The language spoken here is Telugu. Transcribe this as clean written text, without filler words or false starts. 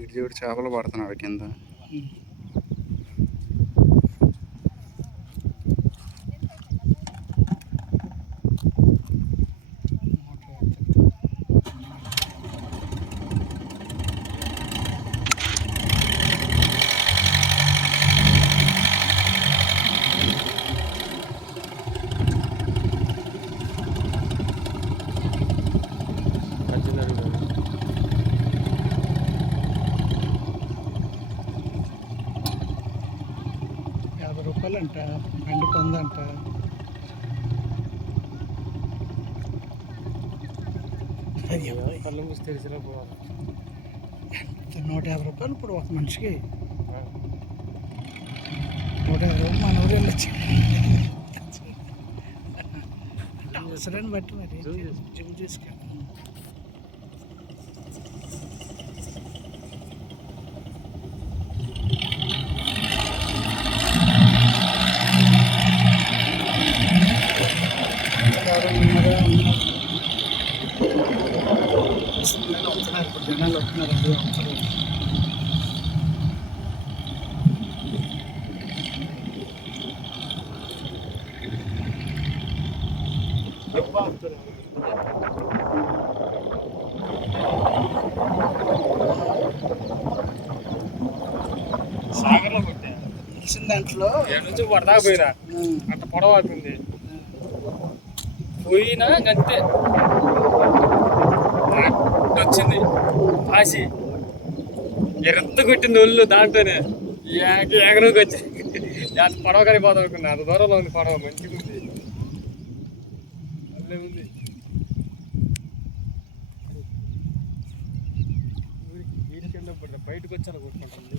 ఇటు చూడు చేపలు పడుతున్నాడు కింద. రూపాయలంట బండి పొందంట. కళ్ళు మూసి తెలిసినా పోవాలి. 150 రూపాయలు ఇప్పుడు ఒక మనిషికి. 150 రూపాయలు మన ఊరు వెళ్ళొచ్చు. అవసరాన్ని బట్టి మరి జిమ్ చేసుకెళ్ళి జనాలు వస్తున్నారు. సాగర్లో కొట్టా తెలిసిన దాంట్లో నుంచి పడదా పోయినా అంత పొడవ అవుతుంది. పోయినా అంతే వచ్చింది కాసి ఎరంత కొట్టింది ఒళ్ళు దాంట్లోనే ఎగరోకి వచ్చి అంత పడవ కనిపోదాం అనుకున్నా. అంత దూరంలో ఉంది పడవ, మంచిగా ఉంది, అల్లే ఉంది. వీటికి వెళ్ళినప్పుడు బయటకు వచ్చి అలా కొట్టుకుంటుంది.